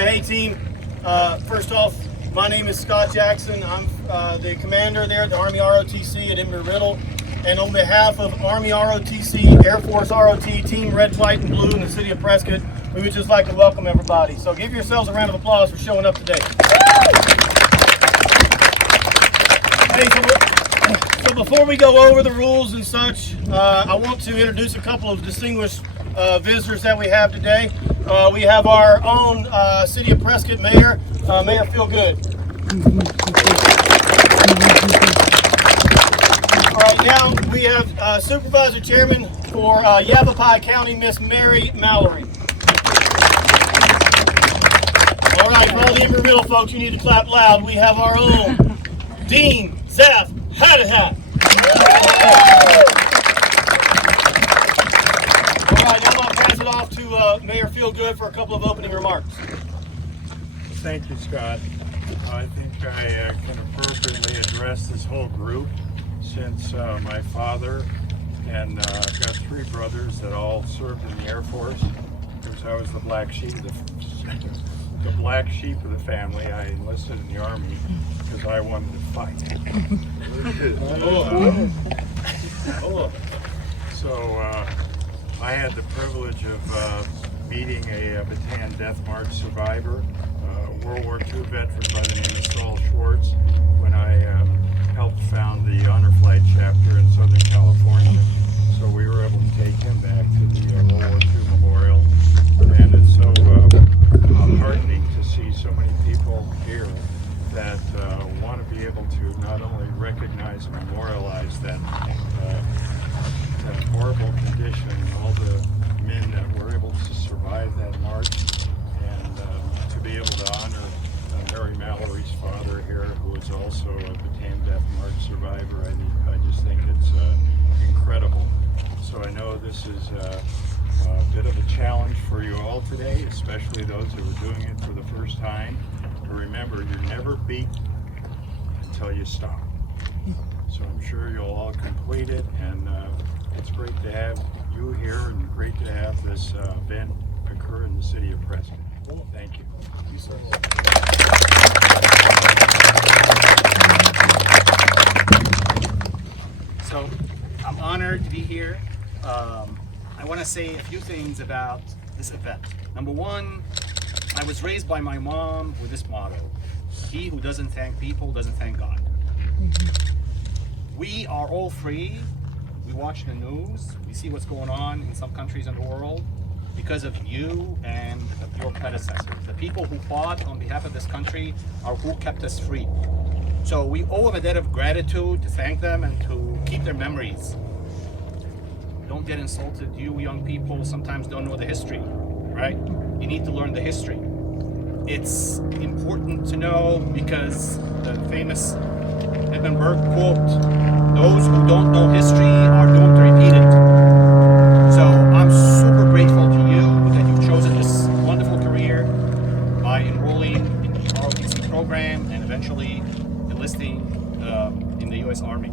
right, hey team. First off, my name is Scott Jackson. I'm the commander there at the Army ROTC at Embry Riddle. And on behalf of Army ROTC, Air Force ROT, Team Red, White, and Blue in the city of Prescott, we would just like to welcome everybody. So give yourselves a round of applause for showing up today. Hey, so before we go over the rules and such, I want to introduce a couple of distinguished visitors that we have today. We have our own City of Prescott Mayor, Mayor Phil Goode. All right, now we have Supervisor Chairman for WWII County, Miss Mary Mallory. All right, for all the Embry Riddle folks, you need to clap loud. We have our own Dean ZAFER HATAHET. All right, now I'm going to pass it off to Mayor Phil Goode for a couple of opening remarks. Thank you, Scott. I think I can appropriately address this whole group since my father and I've got three brothers that all served in the Air Force. Because I was the black sheep of the family. I enlisted in the Army because I wanted to fight. So I had the privilege of meeting a Bataan Death March survivor, World War II veteran by the name of Saul Schwartz, when I helped found the Untitled Chapter in Southern California. So we were able to take him back to the World War II Memorial. And it's so heartening to see so many people here that want to be able to not only recognize and memorialize that horrible condition, all the men that were able to survive that march, and to be able to honor Mary Mallory's father here, who is also a Bataan Death March survivor. I just think it's incredible. So I know this is a bit of a challenge for you all today, especially those who are doing it for the first time. But remember, you're never beat until you stop. So I'm sure you'll all complete it, and it's great to have you here and great to have this event occur in the city of Prescott. Thank you. So I'm honored to be here. I want to say a few things about this event. Number one, I was raised by my mom with this motto: he who doesn't thank people doesn't thank God. We are all free. We watch the news. We see what's going on in some countries in the world because of you and of your predecessors. The people who fought on behalf of this country are who kept us free. So we owe them a debt of gratitude to thank them and to keep their memories. Don't get insulted. You young people sometimes don't know the history, right? You need to learn the history. It's important to know because the famous Edinburgh quote, "Those who don't know history are doomed to repeat it." So I'm super grateful to you that you've chosen this wonderful career by enrolling in the ROTC program and eventually enlisting in the U.S. Army.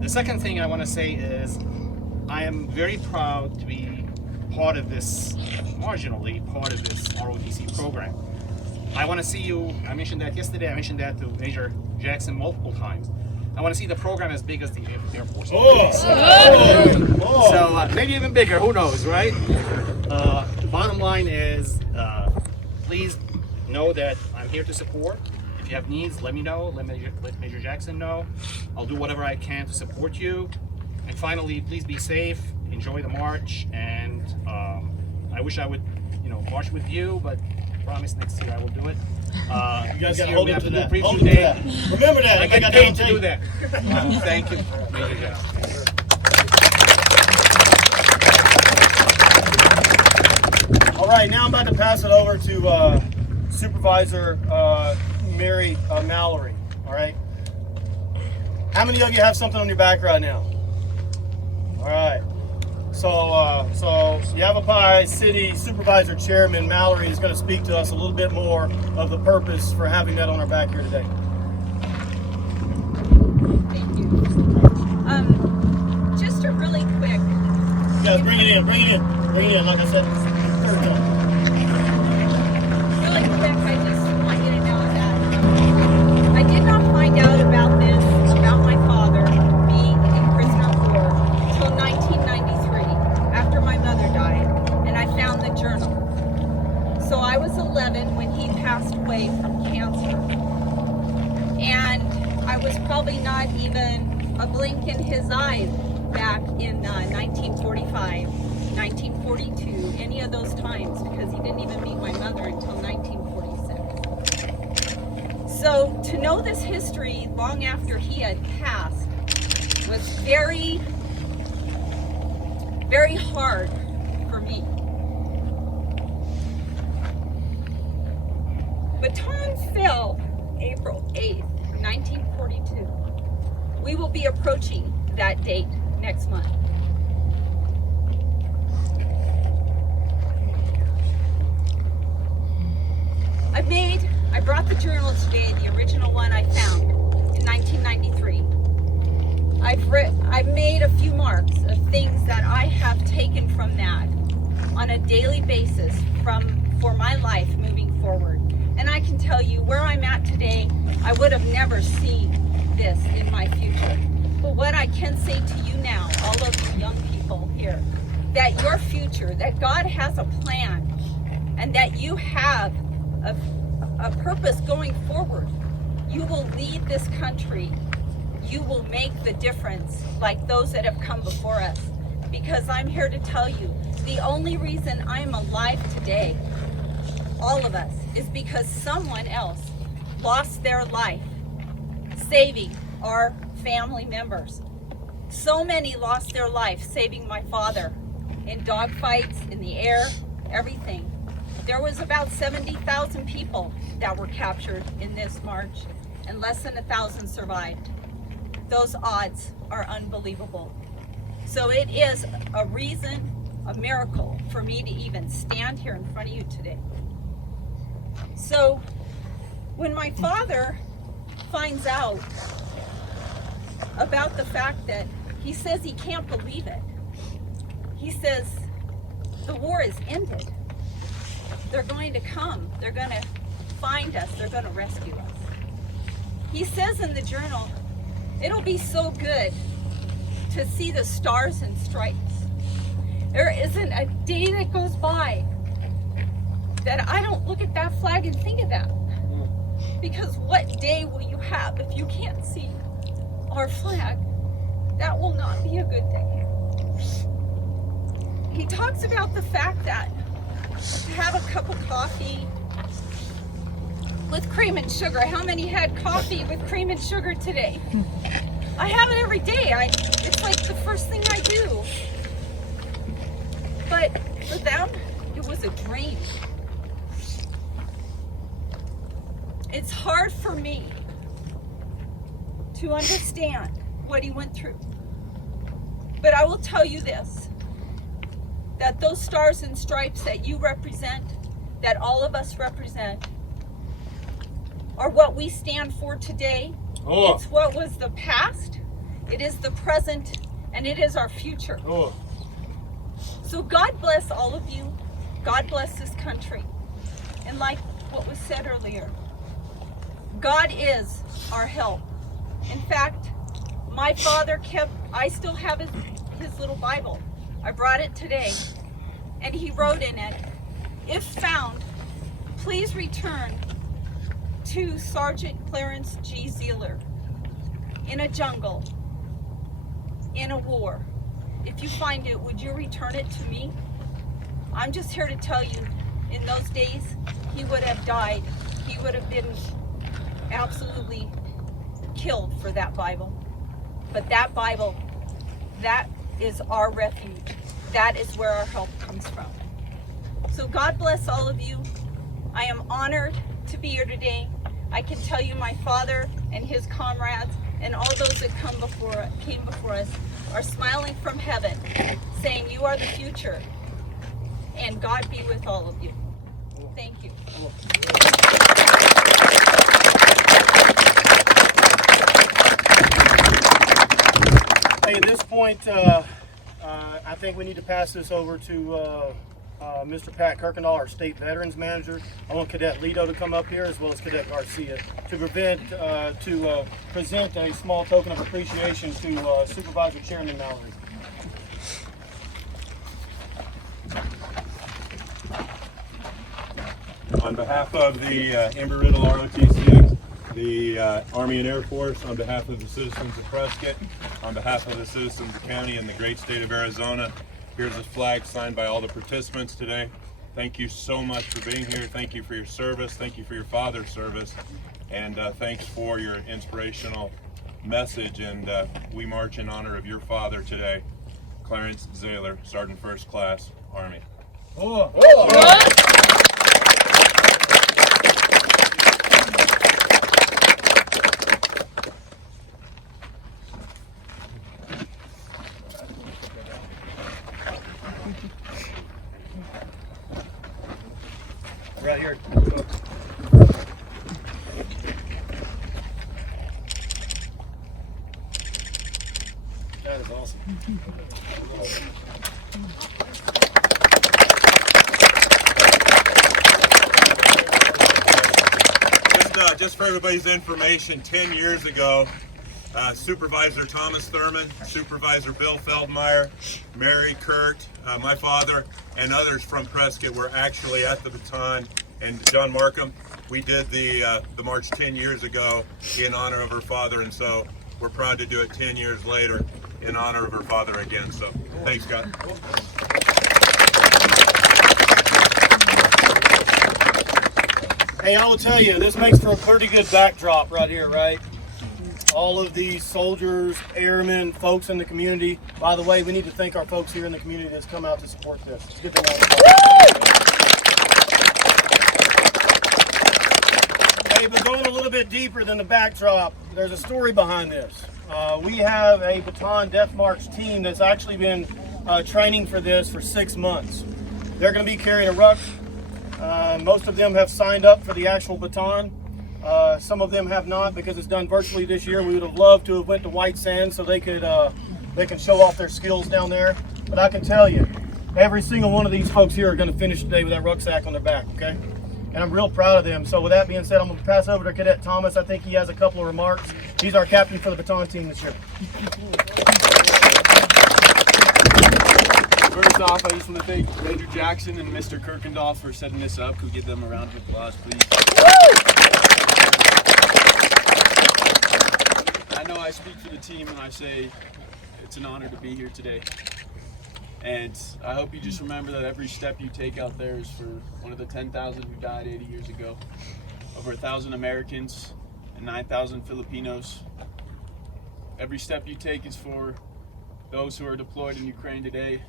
The second thing I want to say is I am very proud to be part of this, marginally part of this ROTC program. I want to see you, I mentioned that yesterday, I mentioned that to Major Jackson multiple times. I want to see the program as big as the Air Force. So maybe even bigger, who knows, right? The bottom line is, please know that I'm here to support. If you have needs, let me know, let Major Jackson know. I'll do whatever I can to support you. And finally, please be safe, enjoy the march, and I wish I would, march with you, but I promise next year I will do it. You guys got to hold it to that. Hold it to that. Remember that. I get paid to do that. Thank you, Major Jackson. All right, now I'm about to pass it over to Supervisor Mary Mallory. All right. How many of you have something on your back right now? All right. So WWII City Supervisor Chairman Mallory is going to speak to us a little bit more of the purpose for having that on our back here today. Thank you. Just a really quick. Guys, bring it in, like I said. Really I was 11 when he passed away from cancer. And I was probably not even a blink in his eye back in 1945, 1942, any of those times, because he didn't even meet my mother until 1946. So to know this history long after he had passed was very, very hard for me. Bataan fell April 8th, 1942. We will be approaching that date next month. I brought the journal today, the original one I found in 1993. I've made a few marks of things that I have taken from that on a daily basis for my life moving forward. And I can tell you where I'm at today, I would have never seen this in my future. But what I can say to you now, all of you young people here, that your future, that God has a plan, and that you have a purpose going forward. You will lead this country. You will make the difference like those that have come before us. Because I'm here to tell you, the only reason I'm alive today, all of us, is because someone else lost their life saving our family members. So many lost their life saving my father in dogfights, in the air, everything. There was about 70,000 people that were captured in this march, and less than 1,000 survived. Those odds are unbelievable. So it is a reason, a miracle for me to even stand here in front of you today. So when my father finds out about the fact that he says he can't believe it, he says the war is ended. They're going to come, they're going to find us, they're going to rescue us. He says in the journal, it'll be so good to see the stars and stripes. There isn't a day that goes by that I don't look at that flag and think of that. Because what day will you have if you can't see our flag? That will not be a good day. He talks about the fact that to have a cup of coffee with cream and sugar. How many had coffee with cream and sugar today? I have it every day. It's like the first thing I do. But for them, it was a dream. It's hard for me to understand what he went through. But I will tell you this, that those stars and stripes that you represent, that all of us represent, are what we stand for today. Oh. It's what was the past, it is the present, and it is our future. Oh. So God bless all of you. God bless this country. And like what was said earlier, God is our help. In fact, my father I still have his little Bible. I brought it today, and he wrote in it, if found, please return to Sergeant Clarence G. Zealor in a jungle, in a war. If you find it, would you return it to me? I'm just here to tell you, in those days, he would have died. He would have been absolutely killed for that Bible. But that Bible, that is our refuge. That is where our help comes from. So God bless all of you. I am honored to be here today. I can tell you my father and his comrades and all those that came before us are smiling from heaven, saying you are the future, and God be with all of you. Thank you. Hey, at this point, I think we need to pass this over to Mr. Pat Kuykendall, our state veterans manager. I want Cadet Lito to come up here, as well as Cadet Garcia, to present a small token of appreciation to Supervisor Chair Mary Mallory. On behalf of the Embry Riddle ROTC, the Army and Air Force, on behalf of the citizens of Prescott, on behalf of the citizens of the county and the great state of Arizona, here's a flag signed by all the participants today. Thank you so much for being here. Thank you for your service. Thank you for your father's service. And thanks for your inspirational message. And we march in honor of your father today, Clarence Zealor, Sergeant First Class, Army. Oh. Right here. That is awesome. Just for everybody's information, 10 years ago, Supervisor Thomas Thurman, Supervisor Bill Feldmeyer, Mary Kurt, my father, and others from Prescott were actually at the Bataan, and John Markham. We did the march 10 years ago in honor of her father, and so we're proud to do it 10 years later in honor of her father again. So thanks, God. Hey, I will tell you, this makes for a pretty good backdrop right here, right? All of these soldiers, airmen, folks in the community. By the way, we need to thank our folks here in the community that's come out to support this. Let's give them a Hey, but going a little bit deeper than the backdrop, there's a story behind this. We have a Bataan Death March team that's actually been training for this for 6 months. They're going to be carrying a ruck. Most of them have signed up for the actual baton. Some of them have not because it's done virtually this year. We would have loved to have went to White Sands so they can show off their skills down there. But I can tell you, every single one of these folks here are going to finish today with that rucksack on their back, okay? And I'm real proud of them. So with that being said, I'm going to pass over to Cadet Thomas. I think he has a couple of remarks. He's our captain for the baton team this year. First off, I just want to thank Ranger Jackson and Mr. Kuykendall for setting this up. Could we give them a round of applause, please? I know I speak for the team when I say it's an honor to be here today. And I hope you just remember that every step you take out there is for one of the 10,000 who died 80 years ago. Over 1,000 Americans and 9,000 Filipinos. Every step you take is for those who are deployed in Ukraine today,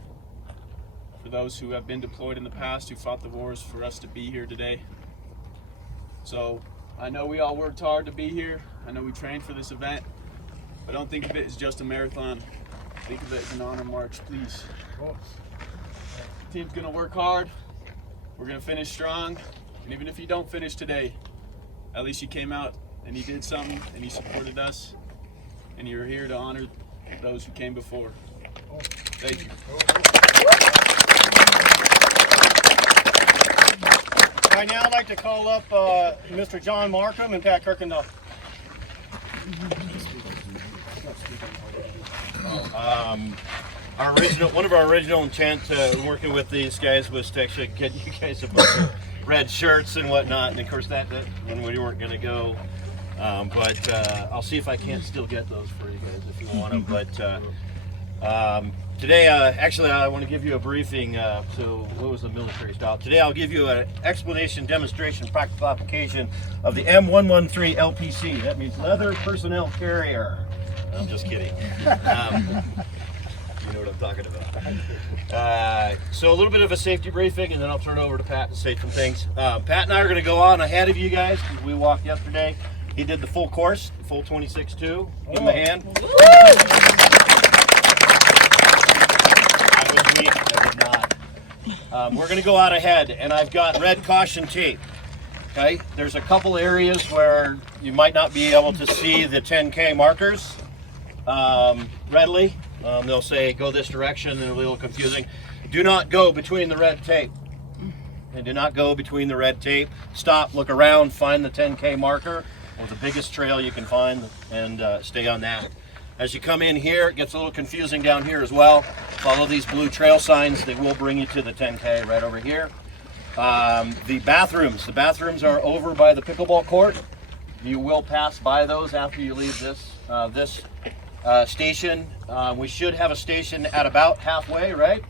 for those who have been deployed in the past, who fought the wars for us to be here today. So I know we all worked hard to be here. I know we trained for this event, but don't think of it as just a marathon. Think of it as an honor march, please. The team's gonna work hard. We're gonna finish strong. And even if you don't finish today, at least you came out and you did something and you supported us. And you're here to honor those who came before. Thank you. Right now, I'd like to call up Mr. John Markham and Pat Kuykendall. One of our original intent working with these guys was to actually get you guys a bunch of red shirts and whatnot, and of course that when we weren't going to go. But I'll see if I can't still get those for you guys if you want them. But today, actually, I want to give you a briefing. So, what was the military style? Today, I'll give you an explanation, demonstration, practical application of the M113 LPC. That means Leather Personnel Carrier. I'm just kidding. You know what I'm talking about. So, a little bit of a safety briefing, and then I'll turn it over to Pat to say some things. Pat and I are going to go on ahead of you guys because we walked yesterday. He did the full course, the full 26-2. Give him a hand. That was me. I did not. We're going to go out ahead, and I've got red caution tape. Okay, there's a couple areas where you might not be able to see the 10K markers readily. They'll say go this direction, and a little confusing. Do not go between the red tape. And do not go between the red tape. Stop, look around, find the 10K marker or the biggest trail you can find, and stay on that. As you come in here, it gets a little confusing down here as well. Follow these blue trail signs. They will bring you to the 10K right over here. The bathrooms are over by the pickleball court. You will pass by those after you leave this station. We should have a station at about halfway, right?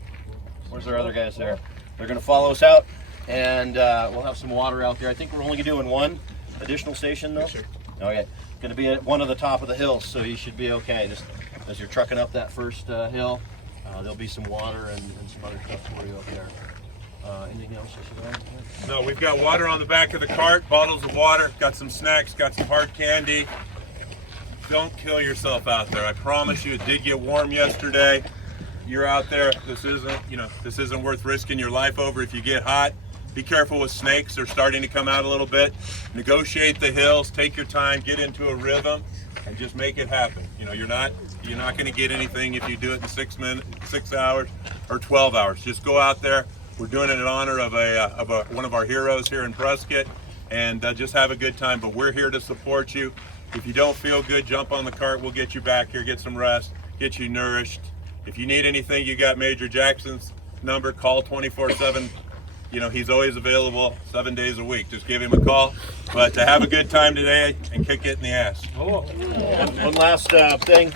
Where's our other guys there? They're going to follow us out, and we'll have some water out there. I think we're only doing one additional station, though. Sure. Okay. Going to be at one of the top of the hills, so you should be okay. Just as you're trucking up that first hill, there'll be some water and some other stuff for you up there. Anything else I should add? No, we've got water on the back of the cart, bottles of water, got some snacks, got some hard candy. Don't kill yourself out there. I promise you, it did get warm yesterday. You're out there, this isn't worth risking your life over if you get hot. Be careful with snakes, they're starting to come out a little bit. Negotiate the hills, take your time, get into a rhythm, and just make it happen. You're not going to get anything if you do it in 6 minutes, 6 hours, or 12 hours. Just go out there. We're doing it in honor of one of our heroes here in Prescott, and just have a good time. But we're here to support you. If you don't feel good, jump on the cart. We'll get you back here, get some rest, get you nourished. If you need anything, you got Major Jackson's number. Call 24/7. He's always available 7 days a week. Just give him a call. But to have a good time today and kick it in the ass. One last thing.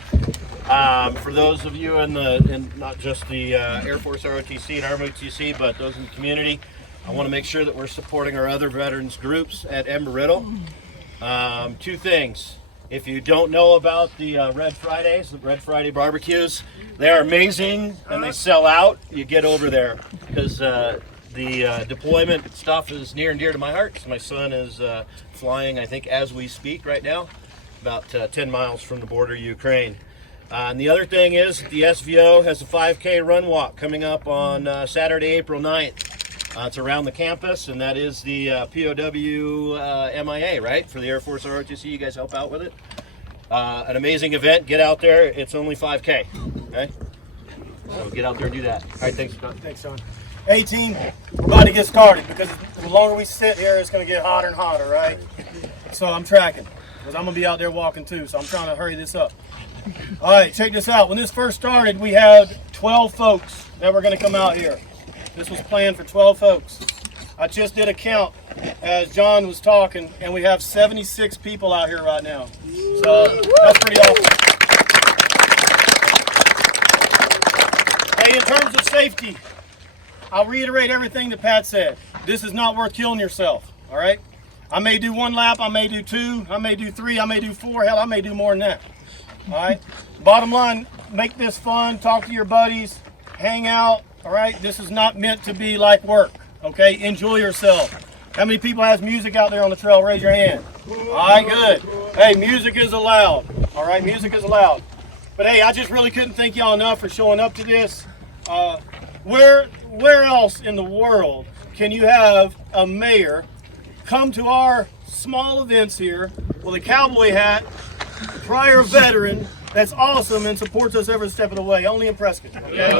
For those of you in not just the Air Force ROTC and Army ROTC, but those in the community, I want to make sure that we're supporting our other veterans groups at Embry Riddle. 2 things. If you don't know about the Red Fridays, the Red Friday barbecues, they are amazing and they sell out. You get over there because the deployment stuff is near and dear to my heart. My son is flying, I think, as we speak right now, about 10 miles from the border of Ukraine. And the other thing is the SVO has a 5K run walk coming up on Saturday, April 9th. It's around the campus, and that is the POW MIA, right? For the Air Force ROTC, you guys help out with it. An amazing event. Get out there. It's only 5K, okay? So get out there and do that. All right, thanks, Don. Thanks, John. Hey, team, we're about to get started because the longer we sit here, it's going to get hotter and hotter, right? So I'm tracking because I'm going to be out there walking too, so I'm trying to hurry this up. All right, check this out. When this first started, we had 12 folks that were going to come out here. This was planned for 12 folks. I just did a count as John was talking, and we have 76 people out here right now. So that's pretty awesome. Hey, in terms of safety, I'll reiterate everything that Pat said. This is not worth killing yourself, all right? I may do 1 lap, I may do 2, I may do 3, I may do 4, hell, I may do more than that, all right? Bottom line, make this fun, talk to your buddies, hang out, all right? This is not meant to be like work, okay? Enjoy yourself. How many people has music out there on the trail? Raise your hand. All right, good. Hey, music is allowed, all right? Music is allowed. But hey, I just really couldn't thank y'all enough for showing up to this. Where else in the world can you have a mayor come to our small events here with a cowboy hat, prior veteran, that's awesome and supports us every step of the way? Only in Prescott, okay?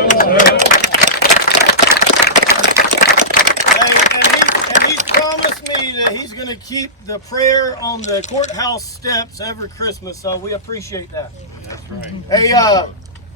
And he's promised me that he's going to keep the prayer on the courthouse steps every Christmas, so we appreciate that. That's right.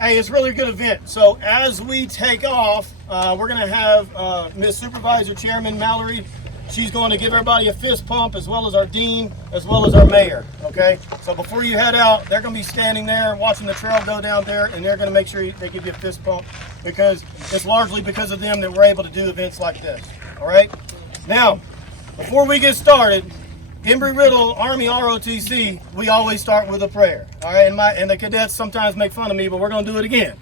Hey, it's really a good event. So as we take off, we're going to have Miss Supervisor Chair Mary Mallory. She's going to give everybody a fist pump, as well as our dean, as well as our mayor, okay? So before you head out, they're going to be standing there watching the trail go down there, and they're going to make sure they give you a fist pump, because it's largely because of them that we're able to do events like this, all right? Now, before we get started, Embry Riddle Army ROTC, we always start with a prayer, all right? And the cadets sometimes make fun of me, but we're going to do it again.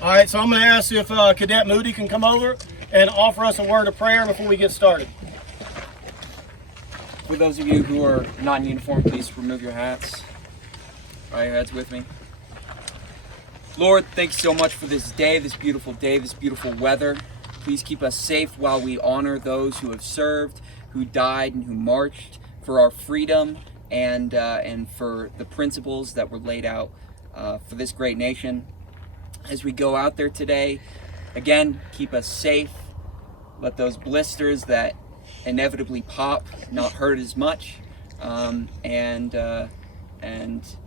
All right, so I'm going to ask if Cadet Moody can come over and offer us a word of prayer before we get started. For those of you who are not in uniform, please remove your hats. Bow your heads with me. Lord, thanks so much for this day, this beautiful weather. Please keep us safe while we honor those who have served, who died, and who marched for our freedom and for the principles that were laid out for this great nation. As we go out there today, again, keep us safe. Let those blisters that inevitably pop not hurt as much, and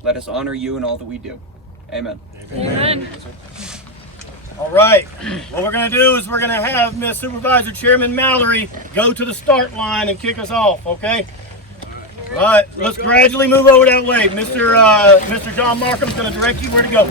let us honor you in all that we do. Amen. Amen. All right, what we're going to do is we're going to have Miss Supervisor Chairman Mallory go to the start line and kick us off, okay? All right, let's gradually move over that way. Mr. John Markham's going to direct you where to go.